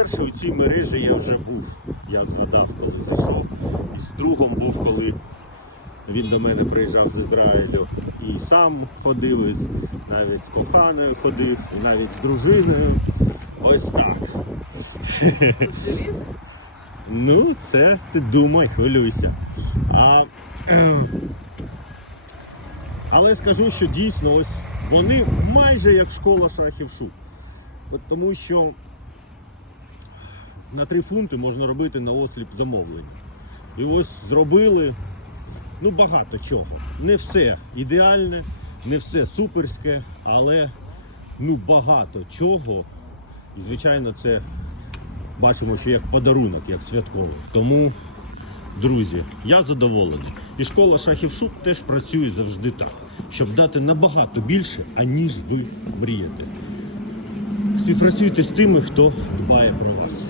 по-перше, у цій мережі я вже був. Я згадав, коли зайшов. І з другом був, коли він до мене приїжджав з Ізраїлю. І сам ходив, і навіть з коханою ходив, і навіть з дружиною. Ось так. Ну, це ти думай, хвилюйся. А, але скажу, що дійсно ось вони майже як школа шахів шут. Тому що на 3 фунти можна робити на осліп замовлення. І ось зробили ну, багато чого. Не все ідеальне, не все суперське, але ну, багато чого. І, звичайно, це бачимо, що як подарунок, як святковий. Тому, друзі, я задоволений. І школа шахів шут теж працює завжди так, щоб дати набагато більше, аніж ви мрієте. Співпрацюйте з тими, хто дбає про вас.